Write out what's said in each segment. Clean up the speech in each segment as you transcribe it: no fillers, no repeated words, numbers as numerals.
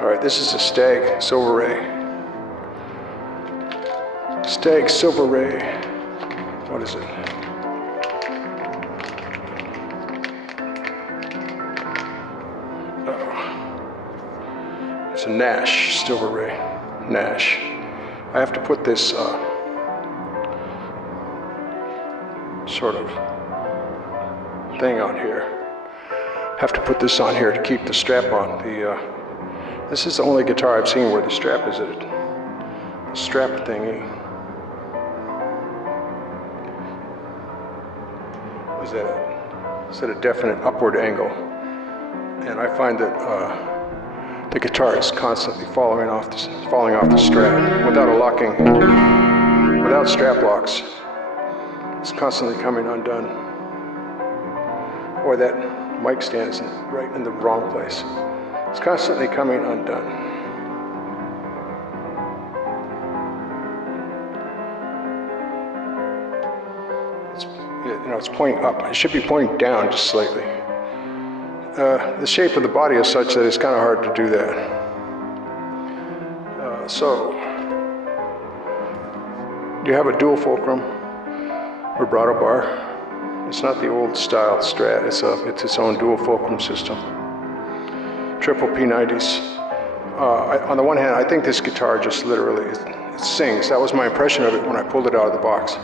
All right, this is a Stagg Silveray. Stagg Silveray. What is it? It's a Nash, Silveray Nash. I have to put this sort of thing on here. Have to put this on here to keep the strap on. This is the only guitar I've seen where the strap is at the strap thingy. Is at a definite upward angle, and I find that the guitar is constantly falling off the strap without strap locks. It's constantly coming undone, or that mic stand is right in the wrong place. It's constantly coming undone. It's pointing up. It should be pointing down just slightly. The shape of the body is such that it's kind of hard to do that. So, you have a dual fulcrum vibrato bar. It's not the old style Strat. It's its own dual fulcrum system. Triple P90s. On the one hand, I think this guitar just literally it sings. That was my impression of it when I pulled it out of the box.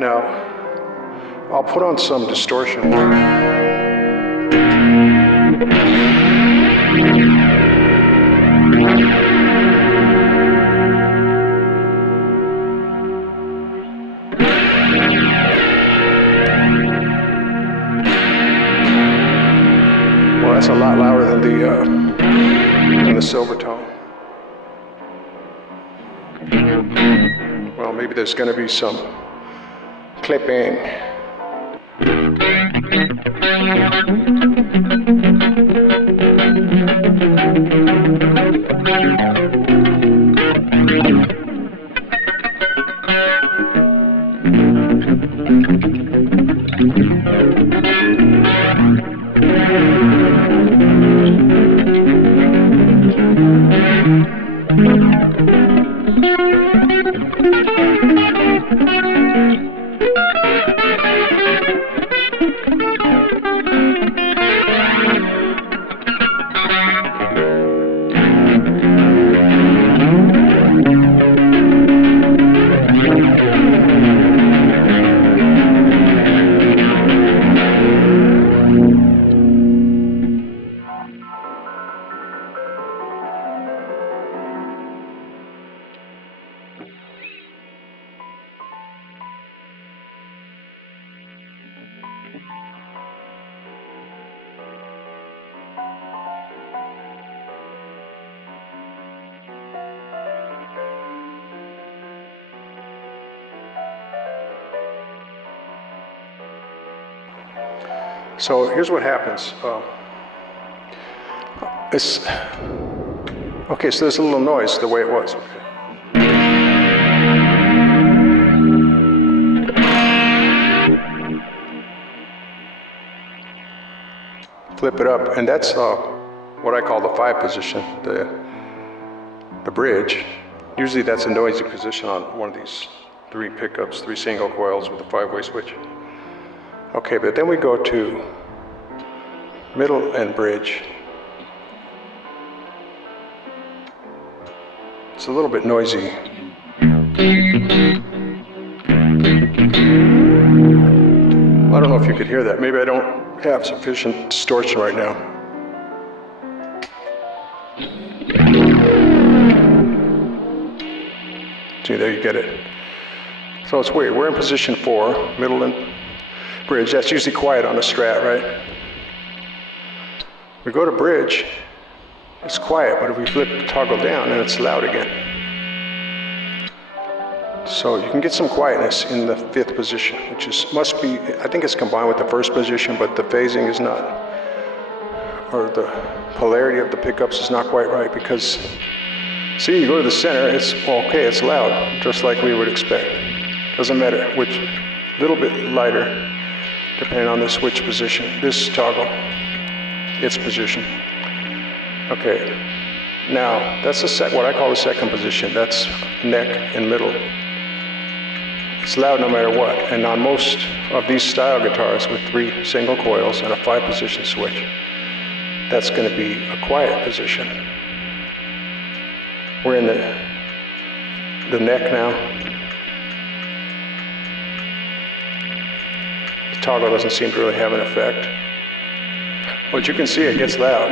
Now, I'll put on some distortion. Well, that's a lot louder than the silver tone. Well, maybe there's going to be some clipping. So here's what happens. Okay, so there's a little noise the way it was. Okay. Flip it up, and that's what I call the 5 position, the bridge. Usually that's a noisy position on one of these 3 pickups, 3 single coils with a 5-way switch. Okay, but then we go to middle and bridge. It's a little bit noisy. I don't know if you could hear that. Maybe I don't have sufficient distortion right now. See, there you get it. So it's weird. We're in position 4, middle and bridge. That's usually quiet on a Strat, right? We go to bridge, it's quiet, but if we flip the toggle down, then it's loud again. So you can get some quietness in the 5th position, which must be, I think it's combined with the 1st position, but the phasing is not, or the polarity of the pickups is not quite right, because, see, you go to the center, it's okay, it's loud, just like we would expect. Doesn't matter which, little bit lighter, depending on the switch position, this toggle, its position. Okay, now that's what I call the second position. That's neck and middle. It's loud no matter what, and on most of these style guitars with 3 single coils and a 5-position switch, that's going to be a quiet position. We're in the neck now. The toggle doesn't seem to really have an effect, but you can see it gets loud.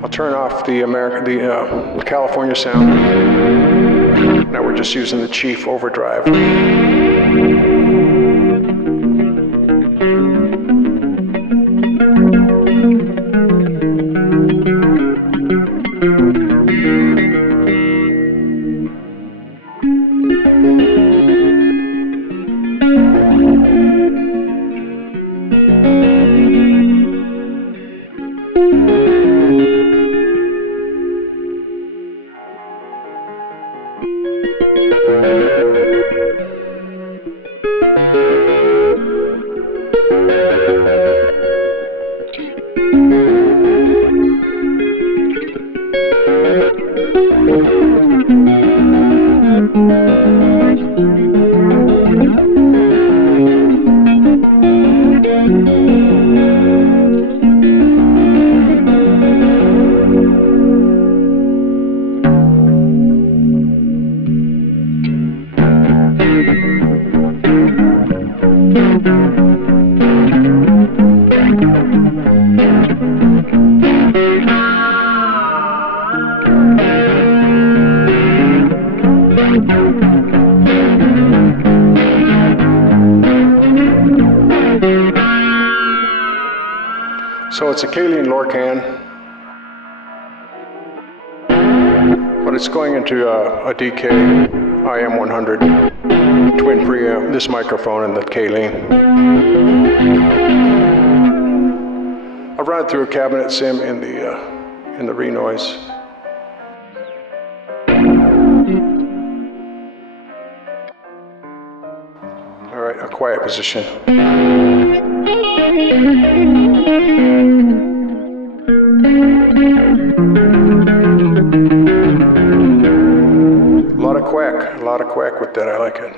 I'll turn off the California sound. Now we're just using the Chief Overdrive. So it's a Caline Lorcan, but it's going into a DK IM100 twin preamp, this microphone and the Caline. I've run it through a cabinet sim in the re-noise. All right, a quiet position. A lot of quack with that, I like it.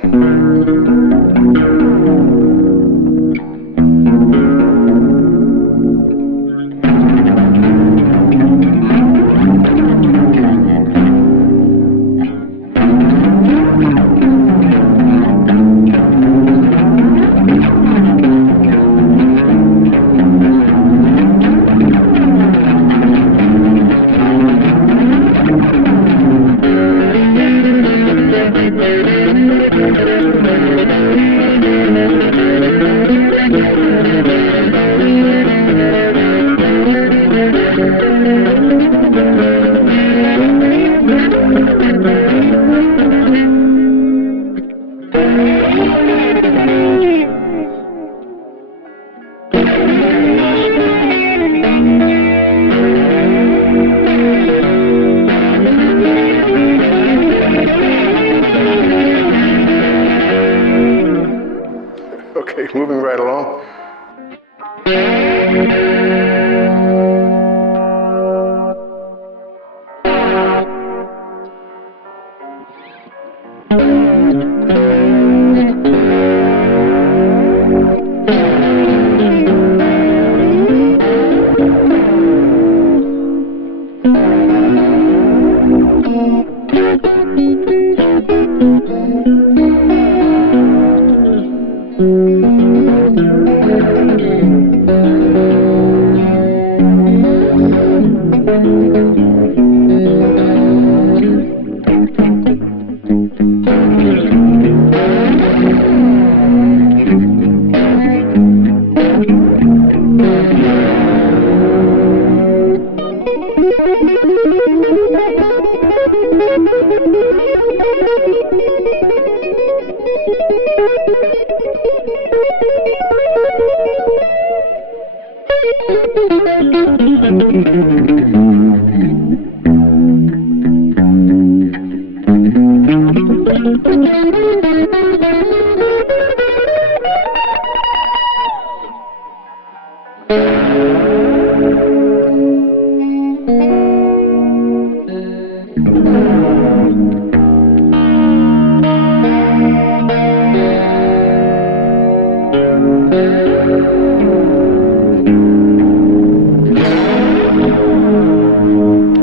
Okay, moving right along.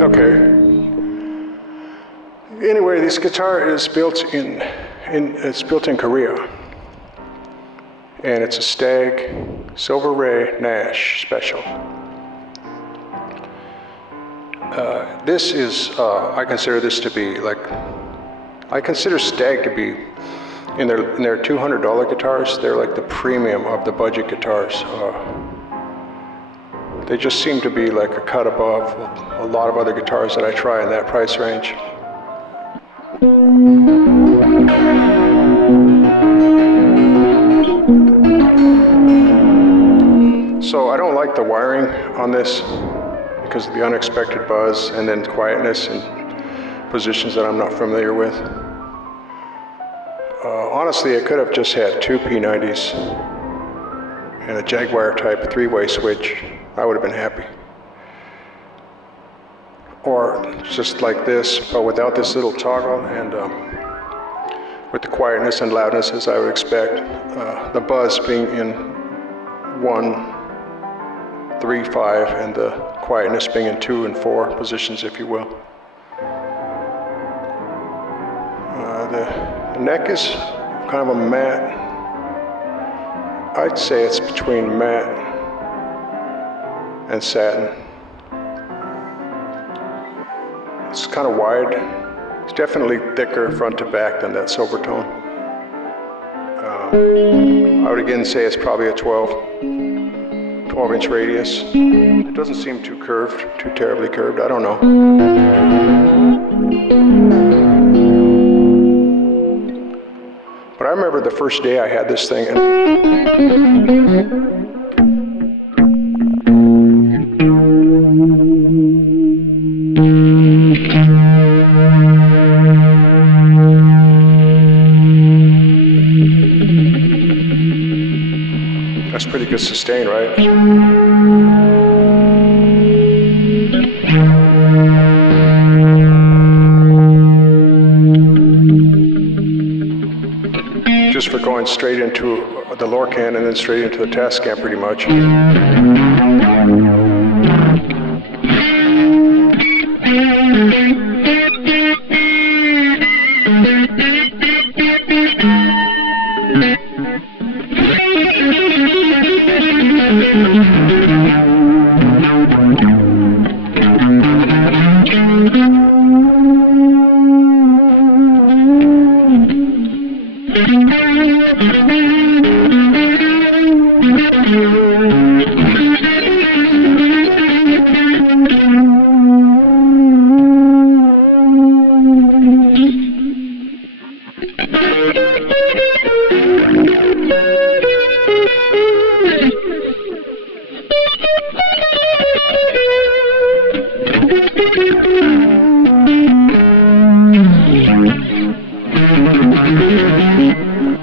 Okay. Anyway, this guitar is built in Korea, and it's a Stagg Silveray Nash special. This is, I consider this to be I consider Stagg to be, in their $200 guitars, they're like the premium of the budget guitars. They just seem to be like a cut above a lot of other guitars that I try in that price range. So I don't like the wiring on this because of the unexpected buzz and then quietness and positions that I'm not familiar with. Honestly, I could have just had two P90s and a Jaguar type three-way switch. I would have been happy. Or just like this, but without this little toggle and with the quietness and loudness as I would expect. The buzz being in 1, 3, 5, and the quietness being in 2 and 4 positions, if you will. The neck is kind of a matte. I'd say it's between matte and satin. It's kind of wide. It's definitely thicker front to back than that silver tone. I would again say it's probably a 12-inch radius. It doesn't seem too curved, too terribly curved. I don't know. But I remember the first day I had this thing, and that's pretty good sustain, right? Just for going straight into the Lorcan and then straight into the Tascam pretty much.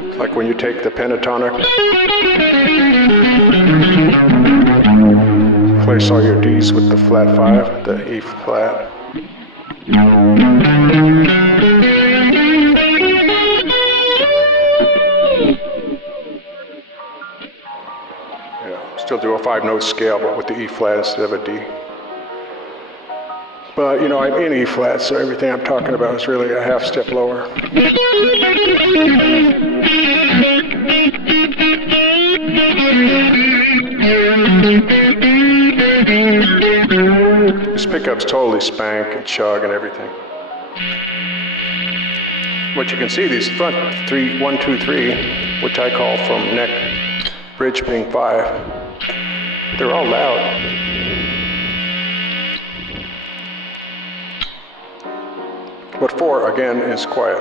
It's like when you take the pentatonic, place all your Ds with the flat 5, the E flat. Yeah, still do a 5-note scale, but with the E flat instead of a D. But, you know, I'm in E flat, so everything I'm talking about is really a half step lower. This pickup's totally spank and chug and everything. But you can see these front 3, 1, 2, 3, which I call from neck bridge being 5, they're all loud. But 4, again, is quiet.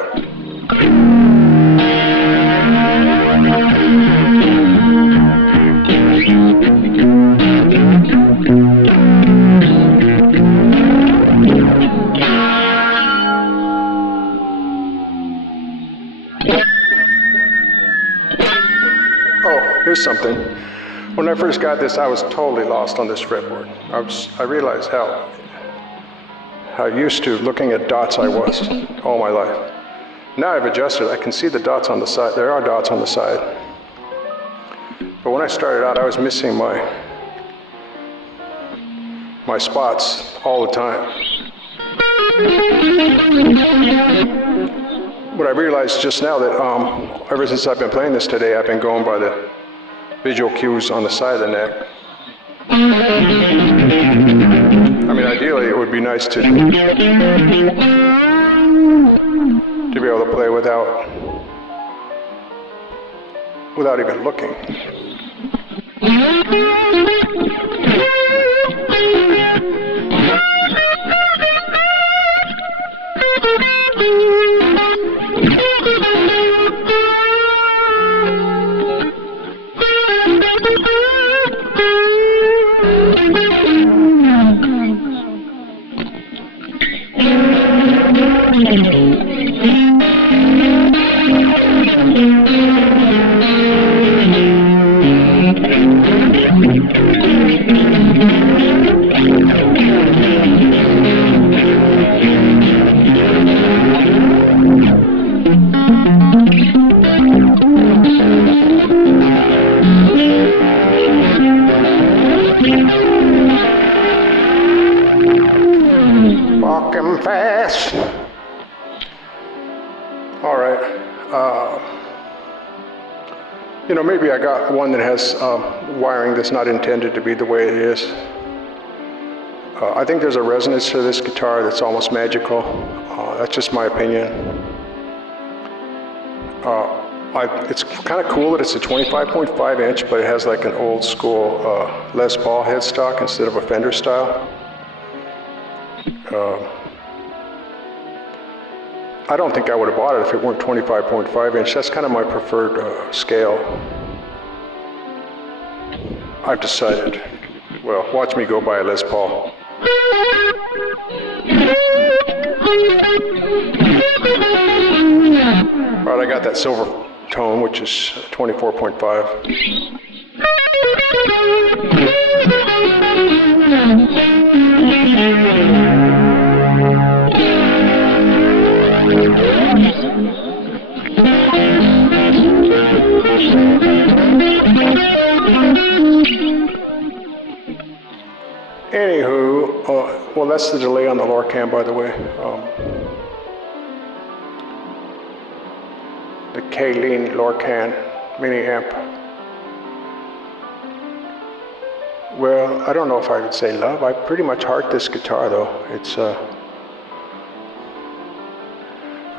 Oh, here's something. When I first got this, I was totally lost on this fretboard. I realized how used to looking at dots I was all my life. Now I've adjusted, I can see the dots on the side. There are dots on the side. But when I started out, I was missing my spots all the time. But I realized just now that ever since I've been playing this today, I've been going by the visual cues on the side of the neck. I mean, ideally, it would be nice to be able to play without even looking. Walking fast. All right. You know, maybe I got one that has wiring that's not intended to be the way it is. I think there's a resonance to this guitar that's almost magical. That's just my opinion. It's kind of cool that it's a 25.5 inch, but it has like an old school Les Paul headstock instead of a Fender style. I don't think I would have bought it if it weren't 25.5 inch. That's kind of my preferred scale. I've decided. Well, watch me go buy a Les Paul. All right, I got that silver tone, which is 24.5. Anywho, well, that's the delay on the Lorcan, by the way. The Caline Lorcan mini amp. Well, I don't know if I would say love. I pretty much heart this guitar, though. It's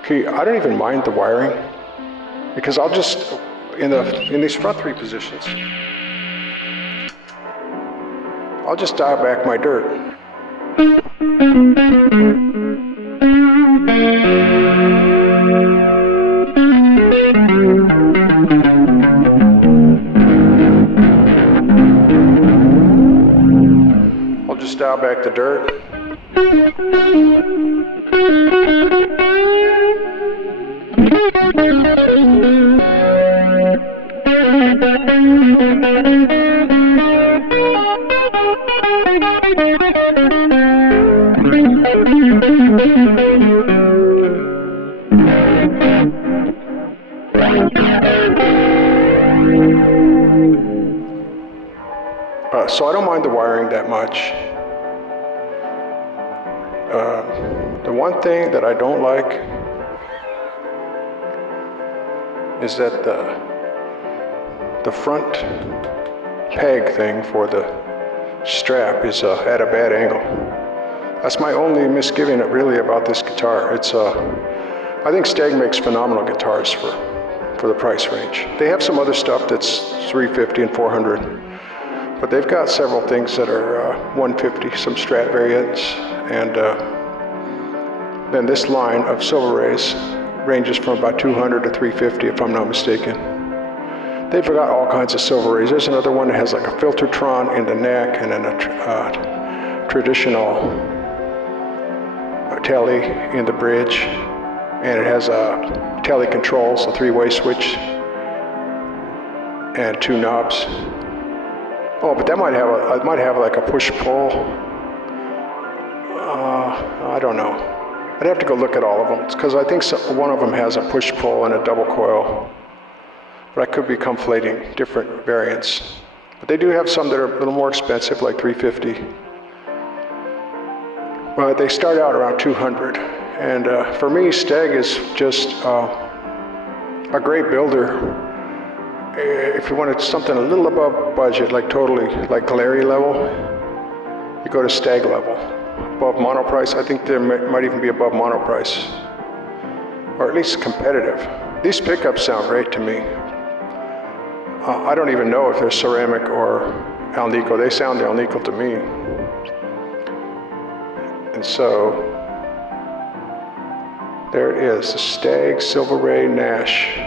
okay. I don't even mind the wiring because I'll just in these front three positions, I'll just dial back my dirt. I'll just dial back the dirt. So I don't mind the wiring that much. The one thing that I don't like is that the front peg thing for the strap is at a bad angle. That's my only misgiving really about this guitar. It's I think Stagg makes phenomenal guitars for the price range. They have some other stuff that's $350 and $400. But they've got several things that are $150, some Strat variants, and then this line of Silverays ranges from about $200 to $350, if I'm not mistaken. They've got all kinds of Silverays. There's another one that has like a Filtertron in the neck, and then a traditional telly in the bridge, and it has a telly controls, a three-way switch, and two knobs. Oh, but that might have like a push-pull. I don't know. I'd have to go look at all of them because I think one of them has a push-pull and a double coil. but I could be conflating different variants. But they do have some that are a little more expensive, like $350. But they start out around $200. And for me, Stagg is just a great builder. If you wanted something a little above budget, like totally, like Caline level, you go to Stagg level. Above monoprice, I think there might even be above monoprice, or at least competitive. These pickups sound great to me. I don't even know if they're ceramic or Alnico. They sound Alnico to me. And so, there it is, the Stagg Silveray Nash.